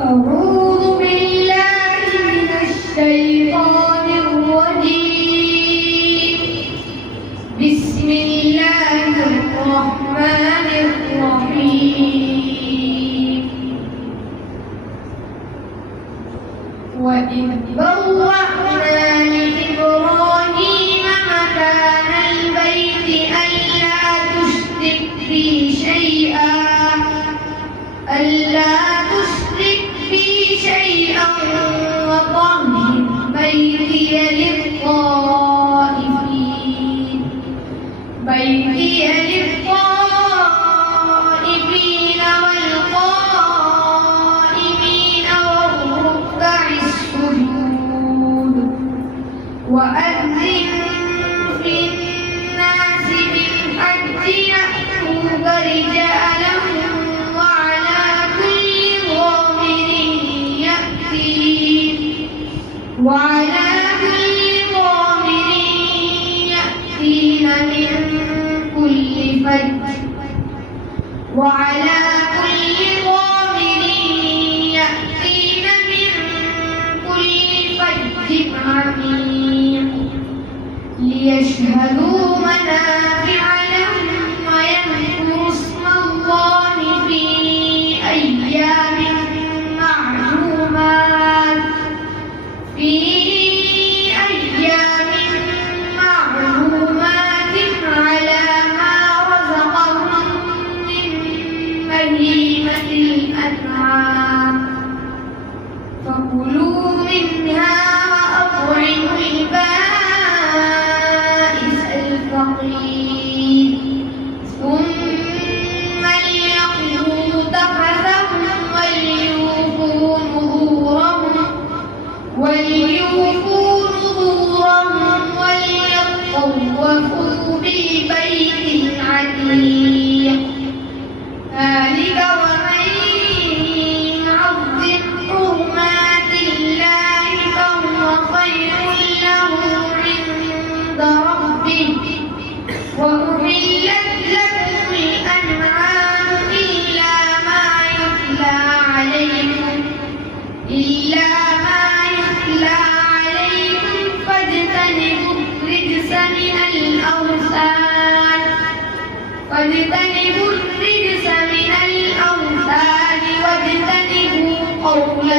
أعوذ بالله من الشيطان الرجيم. بسم الله الرحمن الرحيم. وإذ بوأنا لإبراهيم مكان البيت ألا تشرك بي شيئا وطهر بيتي للطائفين والقائمين والركع السجود. وأذن في الناس بالحج يأتوك رجالا وعلى كل ضامر يأتين من كل فج عميق ليشهدوا منافع لهم ويذكروا اسم الله في أيام معلومات على ما رزقهم من بهيمة الأنعام. فكلوا منها وأطعموا البائس الفقير ثم ليقضوا تفثهم وليوفوا نذورهم وليطوفوا بالبيت العتيق. ذلك ومن يعظم حرمات الله فهو خير له عند ربه. وأحلت لكم الأنعام إلا ما يتلى عليكم فاجتنبوا الرجس من الأوثان واجتنبوا قول